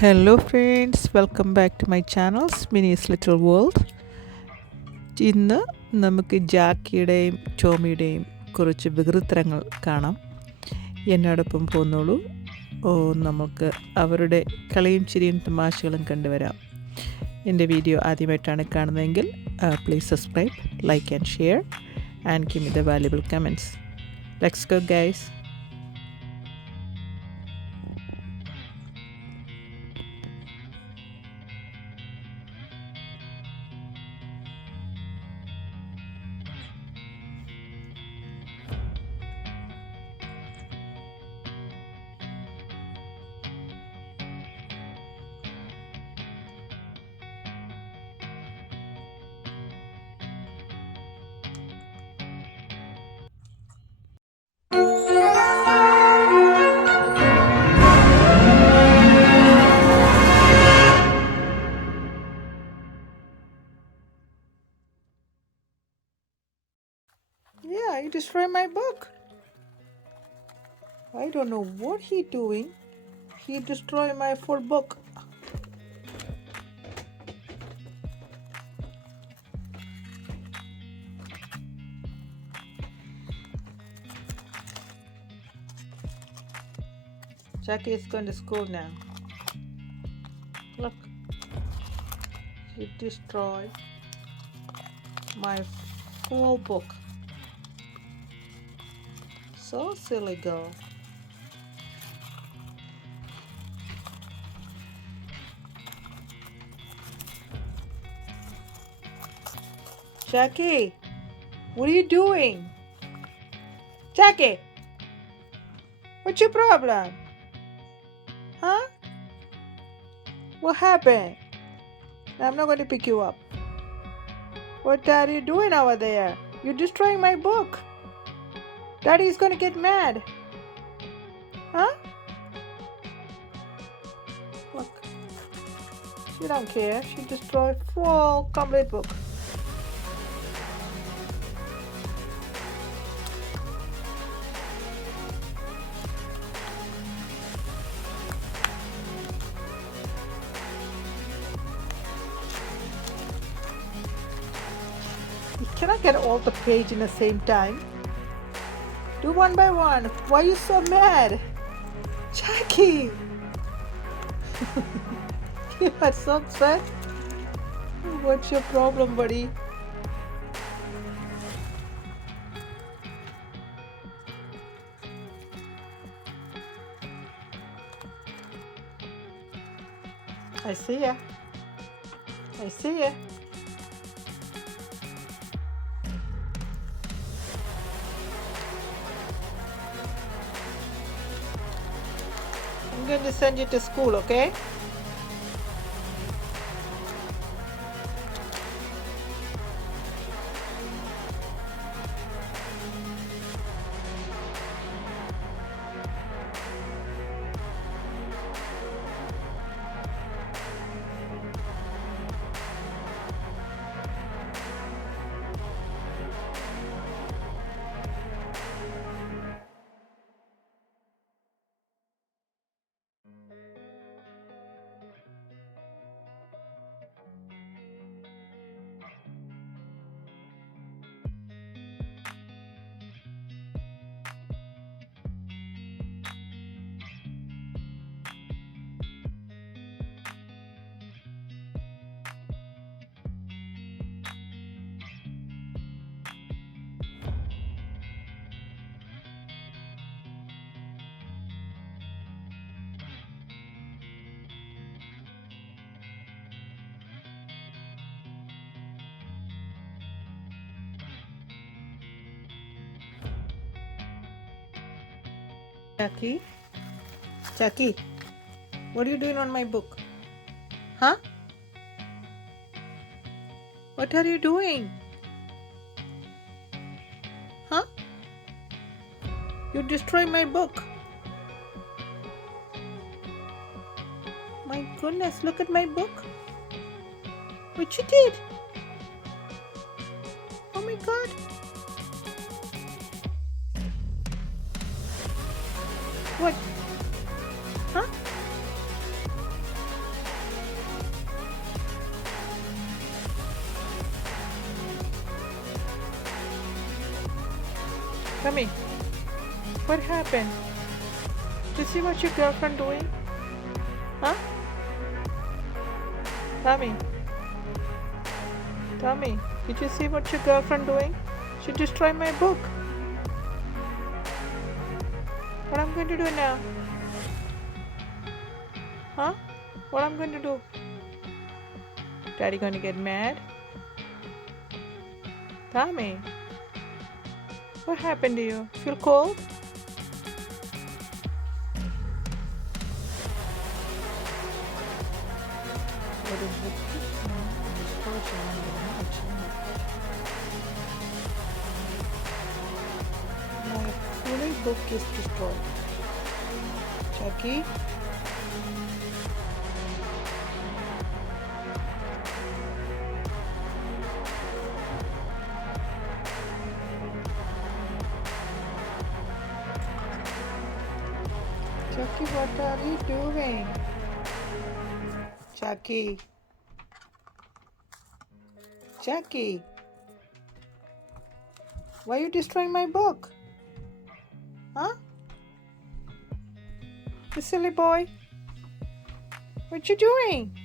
Hello friends, welcome back to my channel Minnie's Little World. ഇന്ന് നമുക്ക് ജാക്കിയുടെയും ടോമിയുടെയും കുറച്ച് വികൃതങ്ങൾ കാണാം. എന്നോടൊപ്പം പോന്നോളൂ. നമുക്ക് അവരുടെ കളിയും ചിരിയും തമാശകളും കണ്ടുവരാം. എൻ്റെ വീഡിയോ ആദ്യമായിട്ടാണ് കാണുന്നതെങ്കിൽ please subscribe, like and share and give me the valuable comments. Let's go guys. Yeah, he destroyed my book. I don't know what he doing. He destroyed my full book. Jackie is going to school now. Look, he destroyed my full book. So silly girl. Jackie, what are you doing? Jackie, what's your problem? Huh? What happened? I'm not going to pick you up. What are you doing over there? You're destroying my book. Daddy's going to get mad. Huh? Look. She don't care. She destroyed full complete book. You cannot get all the page in the same time. Do one by one. Why are you so mad? Jackie! You are so upset. What's your problem, buddy? I see ya. I see ya. I'm going to send you to school, okay? Jackie? Jackie, what are you doing on my book? Huh? What are you doing? Huh? You destroyed my book. My goodness, look at my book. What you did? Oh my God. What? Huh? Tommy, what happened? Did you see what your girlfriend doing? Huh? Tommy, did you see what your girlfriend doing? She destroyed my book. What I'm going to do now? Huh? What I'm going to do? Daddy going to get mad? Tommy, what happened to you? Feel cold? My fully book is destroyed. Jackie? Jackie, what are you doing? Jackie? Jackie? Why are you destroying my book? Huh? You silly boy. What you doing?